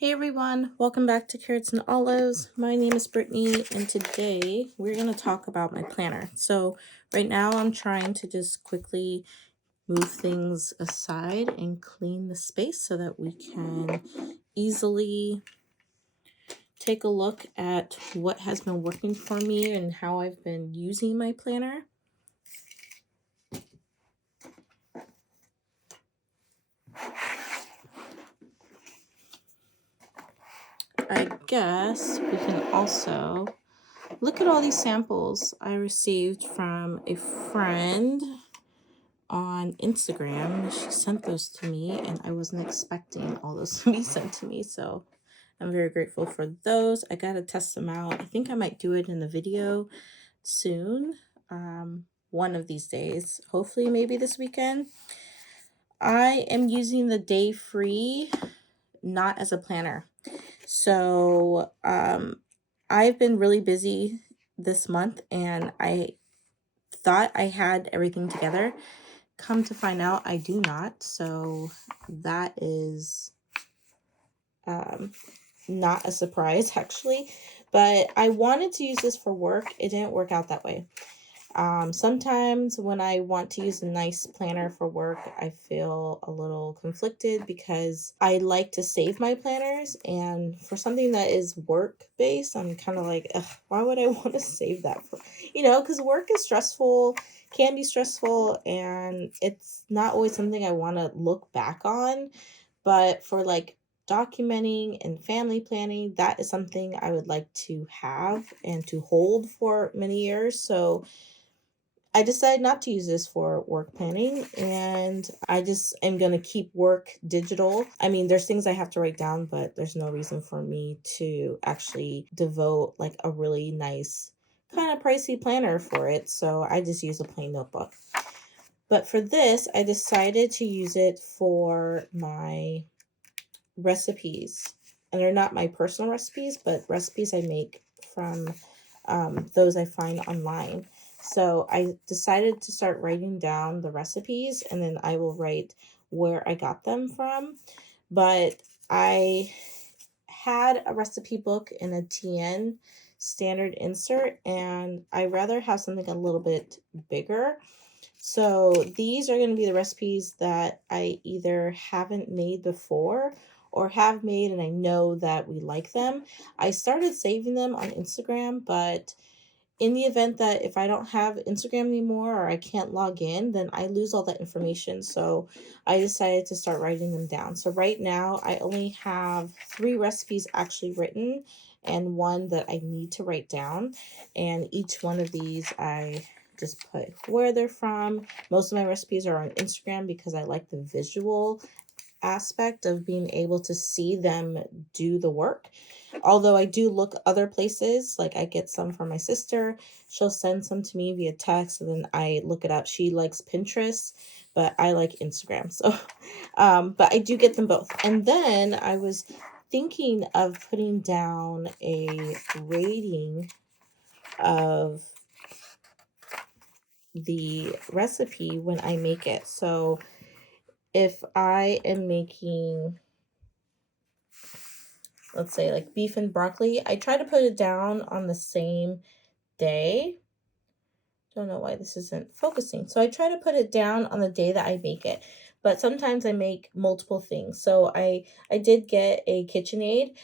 Hey everyone, welcome back to Carrots and Olives. My name is Brittany, and today we're going to talk about my planner. So, right now I'm trying to just quickly move things aside and clean the space so that we can easily take a look at what has been working for me and how I've been using my planner. I guess we can also look at all these samples I received from a friend on Instagram. She sent those to me, and I wasn't expecting all those to be sent to me, so I'm very grateful for those. I gotta test them out. I think I might do it in a video soon, one of these days, hopefully maybe this weekend. I am using the Day Free not as a planner. So I've been really busy this month, and I thought I had everything together. Come to find out, I do not. So that is not a surprise, actually. But I wanted to use this for work. It didn't work out that way. Sometimes when I want to use a nice planner for work, I feel a little conflicted because I like to save my planners. And for something that is work based, I'm kind of like, ugh, why would I want to save that for, because work is stressful, can be stressful, and it's not always something I want to look back on. But for like documenting and family planning, that is something I would like to have and to hold for many years. So I decided not to use this for work planning, and I just am going to keep work digital. I mean, there's things I have to write down, but there's no reason for me to actually devote like a really nice kind of pricey planner for it. So I just use a plain notebook. But for this, I decided to use it for my recipes. And they're not my personal recipes, but recipes I make from those I find online. So I decided to start writing down the recipes, and then I will write where I got them from. But I had a recipe book in a TN standard insert, and I rather have something a little bit bigger. So these are going to be the recipes that I either haven't made before or have made, and I know that we like them. I started saving them on Instagram, but in the event that if I don't have Instagram anymore or I can't log in, then I lose all that information. So I decided to start writing them down. So right now I only have 3 recipes actually written and one that I need to write down. And each one of these I just put where they're from. Most of my recipes are on Instagram because I like the visual aspect of being able to see them do the work. Although I do look other places, like I get some from my sister. She'll send some to me via text, and then I look it up. She likes Pinterest, but I like Instagram. So, but I do get them both. And then I was thinking of putting down a rating of the recipe when I make it. So if I am making, let's say, like beef and broccoli, I try to put it down on the same day. Don't know why this isn't focusing. So I try to put it down on the day that I make it. But sometimes I make multiple things. So I did get a KitchenAid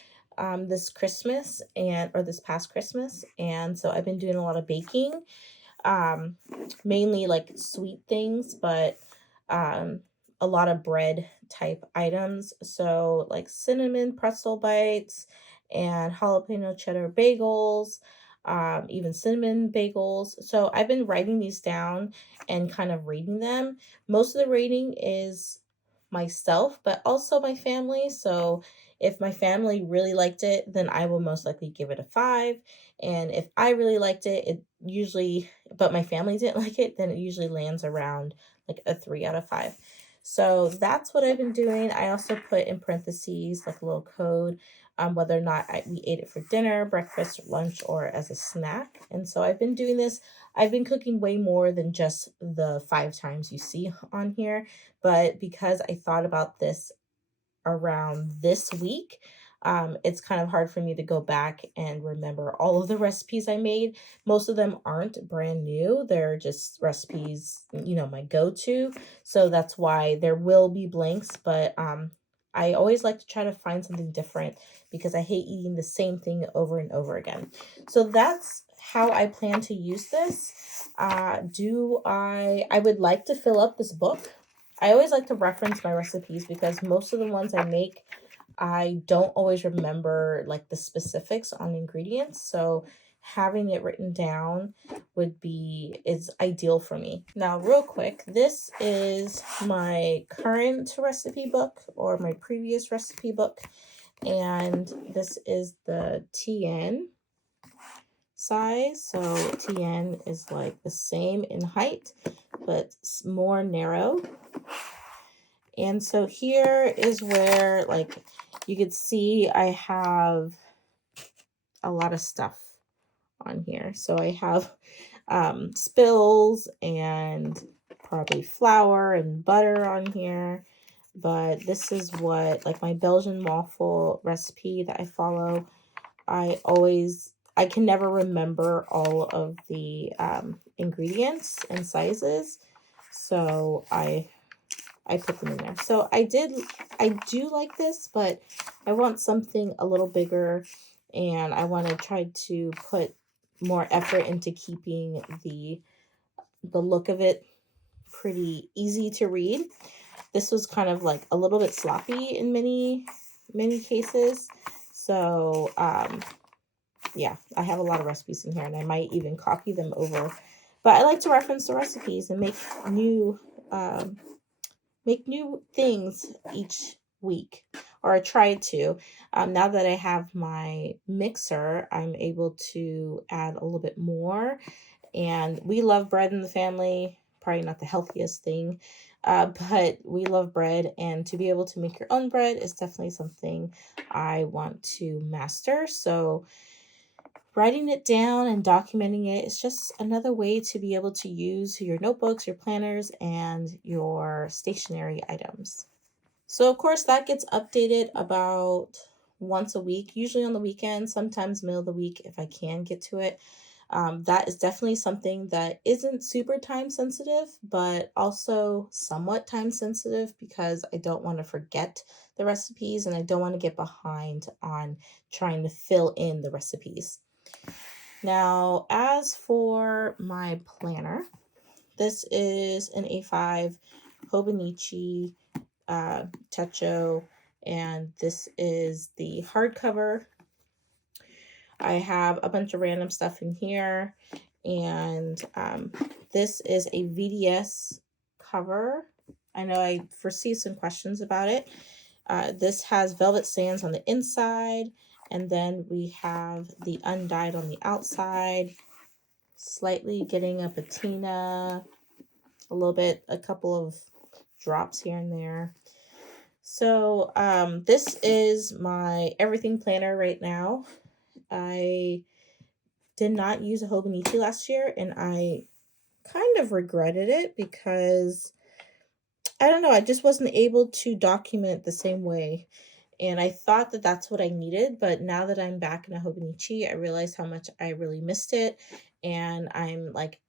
this Christmas or this past Christmas, and so I've been doing a lot of baking, mainly like sweet things, but a lot of bread type items. So like cinnamon pretzel bites and jalapeno cheddar bagels, even cinnamon bagels. So I've been writing these down and kind of rating them. Most of the rating is myself, but also my family. So if my family really liked it, then I will most likely give it a 5. And if I really liked it, but my family didn't like it, then it usually lands around like a 3 out of 5. So that's what I've been doing. I also put in parentheses like a little code, whether or not we ate it for dinner, breakfast, lunch, or as a snack. And so I've been doing this. I've been cooking way more than just the 5 times you see on here. But because I thought about this around this week, it's kind of hard for me to go back and remember all of the recipes I made. Most of them aren't brand new. They're just recipes, my go-to. So that's why there will be blanks, but I always like to try to find something different because I hate eating the same thing over and over again. So that's how I plan to use this. I would like to fill up this book. I always like to reference my recipes because most of the ones I make, I don't always remember like the specifics on ingredients. So having it written down is ideal for me. Now, real quick, this is my current recipe book or my previous recipe book. And this is the TN size. So TN is like the same in height, but more narrow. And so here is where, like, you could see I have a lot of stuff on here. So I have spills and probably flour and butter on here. But this is what, like, my Belgian waffle recipe that I follow. I can never remember all of the ingredients and sizes. So I put them in there. So I do like this, but I want something a little bigger, and I want to try to put more effort into keeping the look of it pretty easy to read. This was kind of like a little bit sloppy in many cases. So yeah, I have a lot of recipes in here, and I might even copy them over. But I like to reference the recipes and make new things each week, or I try to. Now that I have my mixer, I'm able to add a little bit more. And we love bread in the family. Probably not the healthiest thing, but we love bread. And to be able to make your own bread is definitely something I want to master. So writing it down and documenting it is just another way to be able to use your notebooks, your planners, and your stationery items. So, of course, that gets updated about once a week, usually on the weekend, sometimes middle of the week if I can get to it. That is definitely something that isn't super time sensitive, but also somewhat time sensitive because I don't want to forget the recipes and I don't want to get behind on trying to fill in the recipes. Now, as for my planner, this is an A5 Hobonichi Techo, and this is the hardcover. I have a bunch of random stuff in here, and this is a VDS cover. I know I foresee some questions about it. This has velvet sands on the inside, and then we have the undyed on the outside, slightly getting a patina, a couple of drops here and there. So this is my everything planner right now. I did not use a Hobonichi last year, and I kind of regretted it because I don't know, I just wasn't able to document the same way. And I thought that that's what I needed, but now that I'm back in a Hobonichi, I realize how much I really missed it. And I'm like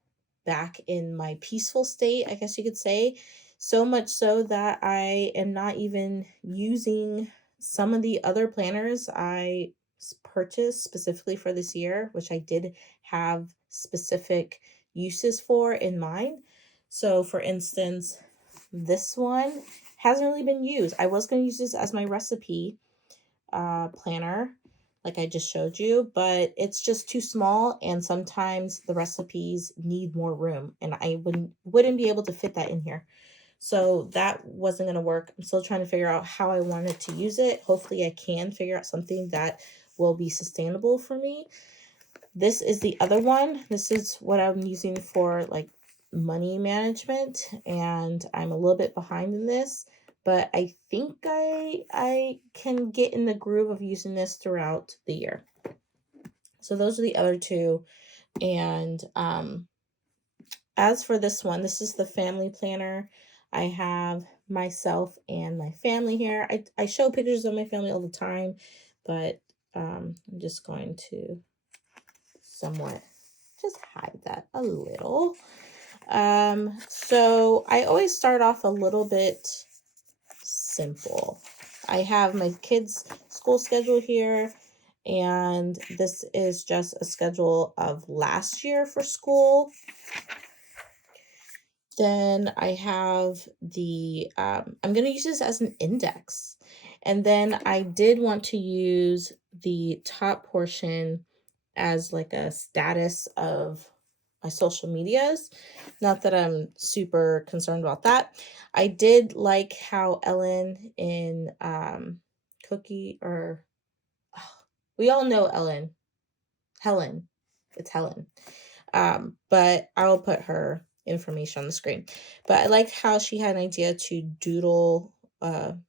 back in my peaceful state, I guess you could say. So much so that I am not even using some of the other planners I purchased specifically for this year, which I did have specific uses for in mind. So, for instance, this one hasn't really been used. I was going to use this as my recipe planner, like I just showed you, but it's just too small, and sometimes the recipes need more room, and I wouldn't be able to fit that in here. So that wasn't going to work. I'm still trying to figure out how I wanted to use it. Hopefully I can figure out something that will be sustainable for me. This is the other one. This is what I'm using for like money management, and I'm a little bit behind in this, but I think I can get in the groove of using this throughout the year. So those are the other two. And as for this one, this is the family planner. I have myself and my family here. I show pictures of my family all the time, but I'm just going to somewhat just hide that a little. So I always start off a little bit simple. I have my kids' school schedule here, and this is just a schedule of last year for school. Then I have the, I'm going to use this as an index. And then I did want to use the top portion as like a status of my social medias. Not that I'm super concerned about that. I did like how Ellen in Cookie, or we all know Ellen. Helen. It's Helen. But I will put her information on the screen. But I like how she had an idea to doodle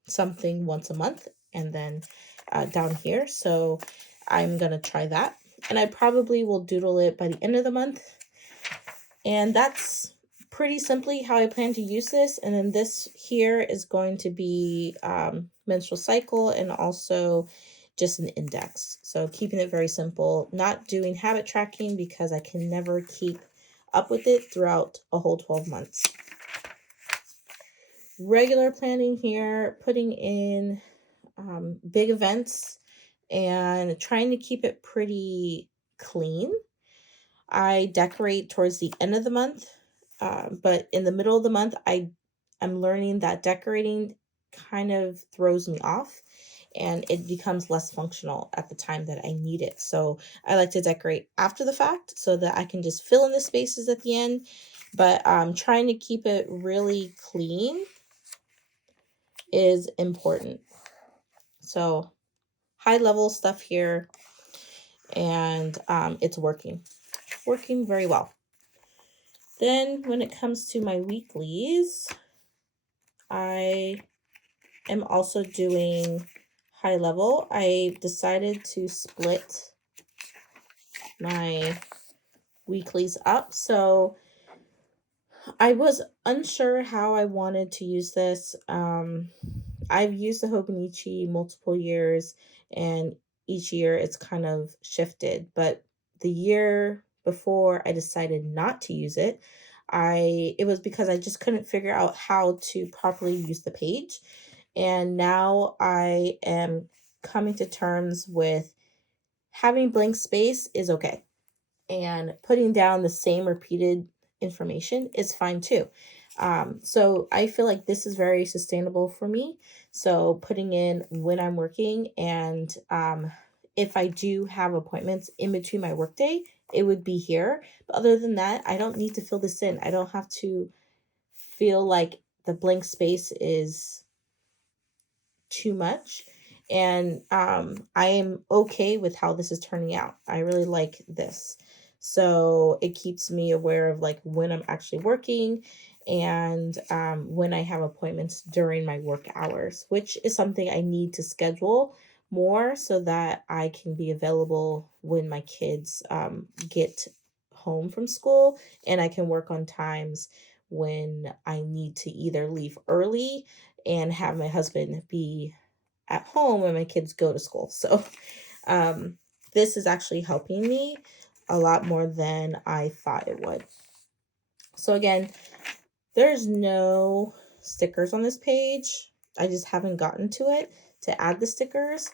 something once a month and then down here. So I'm going to try that. And I probably will doodle it by the end of the month. And that's pretty simply how I plan to use this. And then this here is going to be menstrual cycle and also just an index. So keeping it very simple, not doing habit tracking because I can never keep up with it throughout a whole 12 months. Regular planning here, putting in big events and trying to keep it pretty clean. I decorate towards the end of the month, but in the middle of the month, I'm learning that decorating kind of throws me off and it becomes less functional at the time that I need it. So I like to decorate after the fact so that I can just fill in the spaces at the end, but trying to keep it really clean is important. So high level stuff here, and it's working very well. Then when it comes to my weeklies, I am also doing high level. I decided to split my weeklies up. So I was unsure how I wanted to use this. I've used the Hobonichi multiple years, and each year it's kind of shifted. But the year before I decided not to use it, it was because I just couldn't figure out how to properly use the page. And now I am coming to terms with having blank space is okay. And putting down the same repeated information is fine too. So I feel like this is very sustainable for me. So putting in when I'm working, and if I do have appointments in between my workday, it would be here. But other than that, I don't need to fill this in. I don't have to feel like the blank space is too much. And I am okay with how this is turning out. I really like this. So it keeps me aware of like when I'm actually working and when I have appointments during my work hours, which is something I need to schedule more so that I can be available when my kids get home from school, and I can work on times when I need to either leave early and have my husband be at home when my kids go to school. So this is actually helping me a lot more than I thought it would. So again, there's no stickers on this page. I just haven't gotten to it to add the stickers.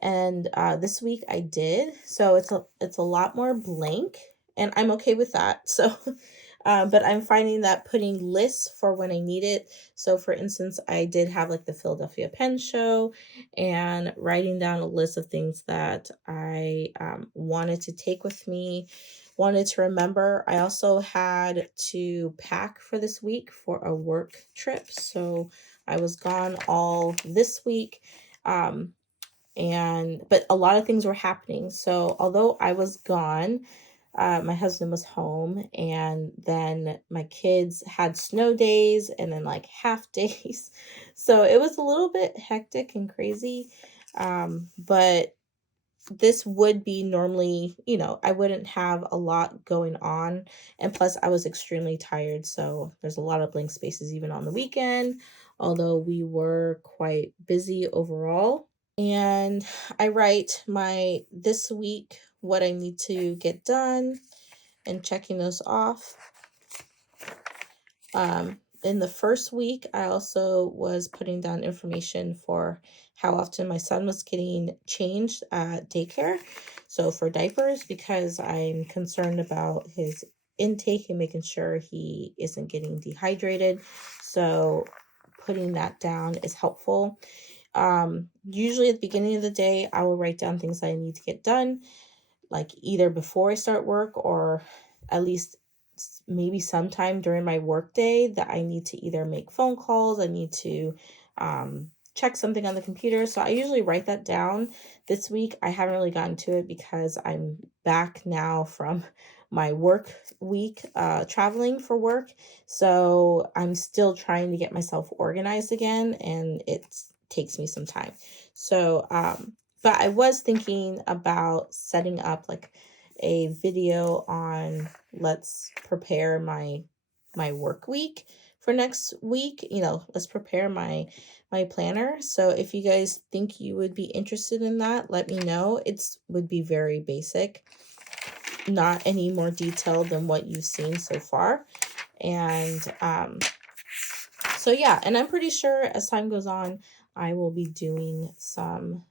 And this week I did. So it's a lot more blank, and I'm okay with that. So but I'm finding that putting lists for when I need it. So for instance, I did have like the Philadelphia Pen Show, and writing down a list of things that I wanted to take with me, wanted to remember. I also had to pack for this week for a work trip. So I was gone all this week. But a lot of things were happening. So although I was gone, my husband was home, and then my kids had snow days and then like half days. So it was a little bit hectic and crazy. But this would be normally, I wouldn't have a lot going on. And plus, I was extremely tired. So there's a lot of blank spaces even on the weekend, although we were quite busy overall. and I write this week what I need to get done and checking those off. In the first week, I also was putting down information for how often my son was getting changed at daycare. So for diapers, because I'm concerned about his intake and making sure he isn't getting dehydrated. So putting that down is helpful. Usually at the beginning of the day, I will write down things I need to get done, like either before I start work or at least maybe sometime during my work day that I need to either make phone calls, I need to check something on the computer. So I usually write that down. This week, I haven't really gotten to it because I'm back now from my work week, traveling for work. So I'm still trying to get myself organized again, and it takes me some time. So, but I was thinking about setting up like a video on let's prepare my work week for next week. Let's prepare my planner. So if you guys think you would be interested in that, let me know. It's would be very basic, not any more detailed than what you've seen so far. And so yeah, and I'm pretty sure as time goes on, I will be doing some,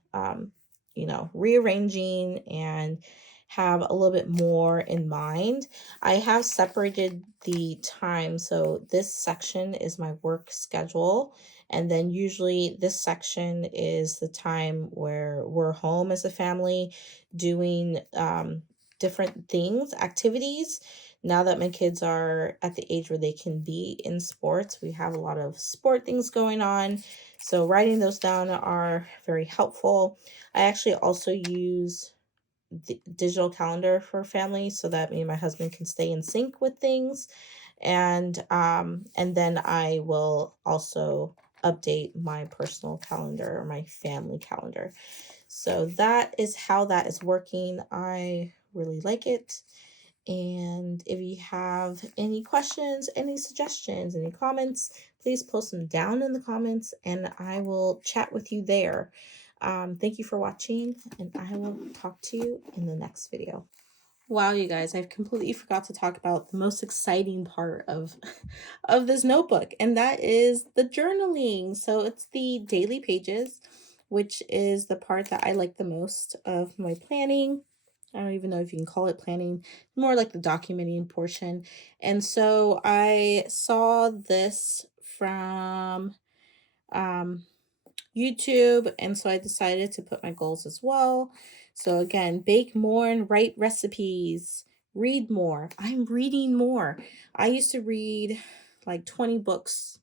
rearranging and have a little bit more in mind. I have separated the time. So this section is my work schedule. And then usually this section is the time where we're home as a family doing different things, activities. Now that my kids are at the age where they can be in sports, we have a lot of sport things going on. So writing those down are very helpful. I actually also use the digital calendar for family so that me and my husband can stay in sync with things. And then I will also update my personal calendar or my family calendar. So that is how that is working. I really like it. And if you have any questions, any suggestions, any comments, please post them down in the comments and I will chat with you there. Thank you for watching, and I will talk to you in the next video. Wow, you guys, I've completely forgot to talk about the most exciting part of of this notebook, and that is the journaling. So it's the daily pages, which is the part that I like the most of my planning. I don't even know if you can call it planning, more like the documenting portion. And so I saw this from um YouTube. And so I decided to put my goals as well. So again, bake more and write recipes, read more. I'm reading more. I used to read like 20 books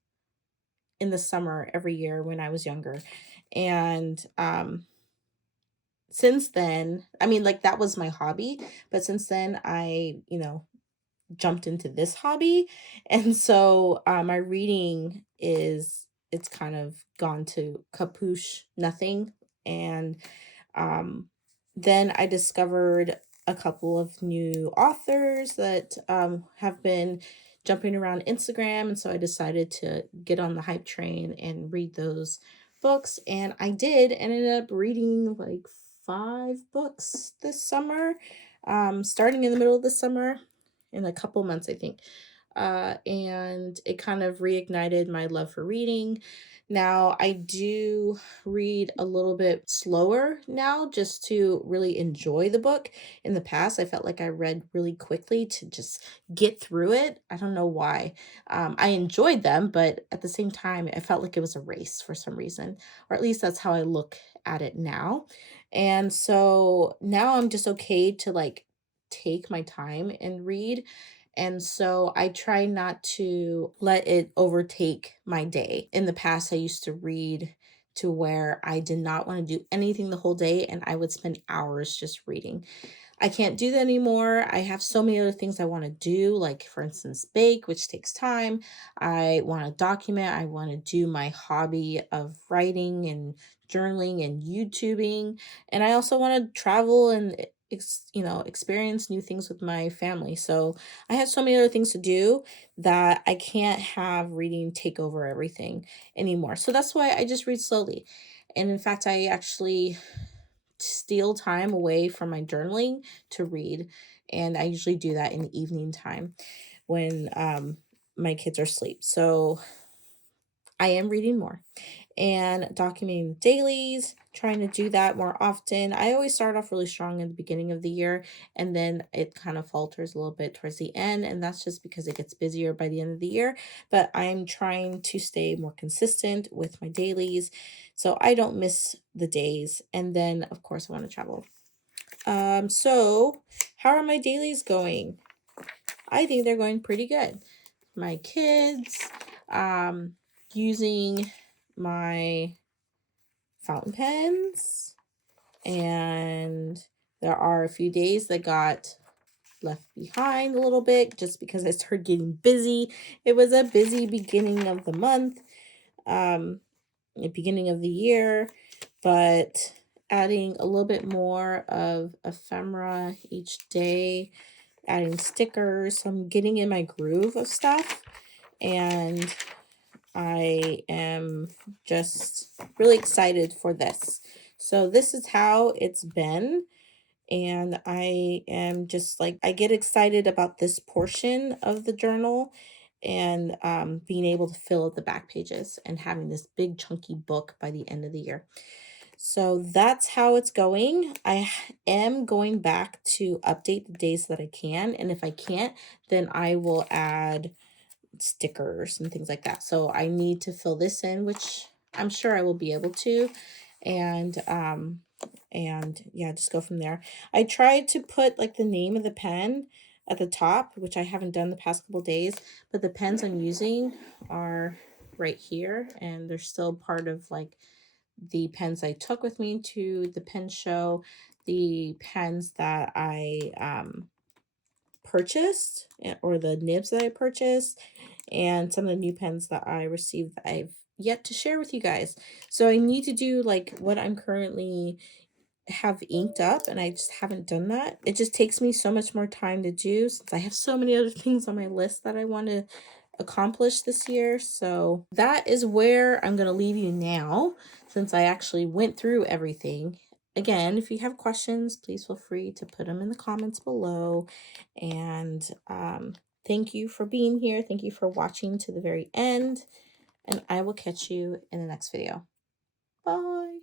in the summer every year when I was younger. And since then, I mean, like that was my hobby, but since then I jumped into this hobby. And so my reading it's kind of gone to capuche nothing. And um, then I discovered a couple of new authors that have been jumping around Instagram. And so I decided to get on the hype train and read those books. And I did, and ended up reading like 5 books this summer, starting in the middle of the summer in a couple months, I think. And it kind of reignited my love for reading. Now, I do read a little bit slower now just to really enjoy the book. In the past, I felt like I read really quickly to just get through it. I don't know why. I enjoyed them, but at the same time, I felt like it was a race for some reason, or at least that's how I look at it now. And so now I'm just okay to like take my time and read. And so I try not to let it overtake my day. In the past, I used to read to where I did not want to do anything the whole day and I would spend hours just reading. I can't do that anymore. I have so many other things I want to do, like for instance, bake, which takes time. I want to document. I want to do my hobby of writing and journaling and YouTubing. And I also want to travel and experience new things with my family. So I have so many other things to do that I can't have reading take over everything anymore. So that's why I just read slowly. And in fact, I actually steal time away from my journaling to read. And I usually do that in the evening time when my kids are asleep. So I am reading more and documenting dailies, trying to do that more often. I always start off really strong in the beginning of the year, and then it kind of falters a little bit towards the end, and that's just because it gets busier by the end of the year. But I'm trying to stay more consistent with my dailies so I don't miss the days. And then of course I want to travel. So how are my dailies going? I think they're going pretty good. My kids, um, using my fountain pens, and there are a few days that got left behind a little bit just because I started getting busy. It was a busy beginning of the month, the beginning of the year, but adding a little bit more of ephemera each day, adding stickers. So I'm getting in my groove of stuff, and I am just really excited for this. So this is how it's been. And I am just like, I get excited about this portion of the journal and being able to fill out the back pages and having this big chunky book by the end of the year. So that's how it's going. Am going back to update the days that I can. And if I can't, then I will add stickers and things like that. So I need to fill this in, which I'm sure I will be able to. And yeah, just go from there. I tried to put like the name of the pen at the top, which I haven't done the past couple days, but the pens I'm using are right here, and they're still part of like the pens I took with me to the pen show, the pens that I purchased, or the nibs that I purchased, and some of the new pens that I received that I've yet to share with you guys. So I need to do like what I'm currently have inked up, and I just haven't done that. It just takes me so much more time to do since I have so many other things on my list that I want to accomplish this year. So that is where I'm going to leave you now, since I actually went through everything. Again, if you have questions, please feel free to put them in the comments below. And thank you for being here. Thank you for watching to the very end. And I will catch you in the next video. Bye.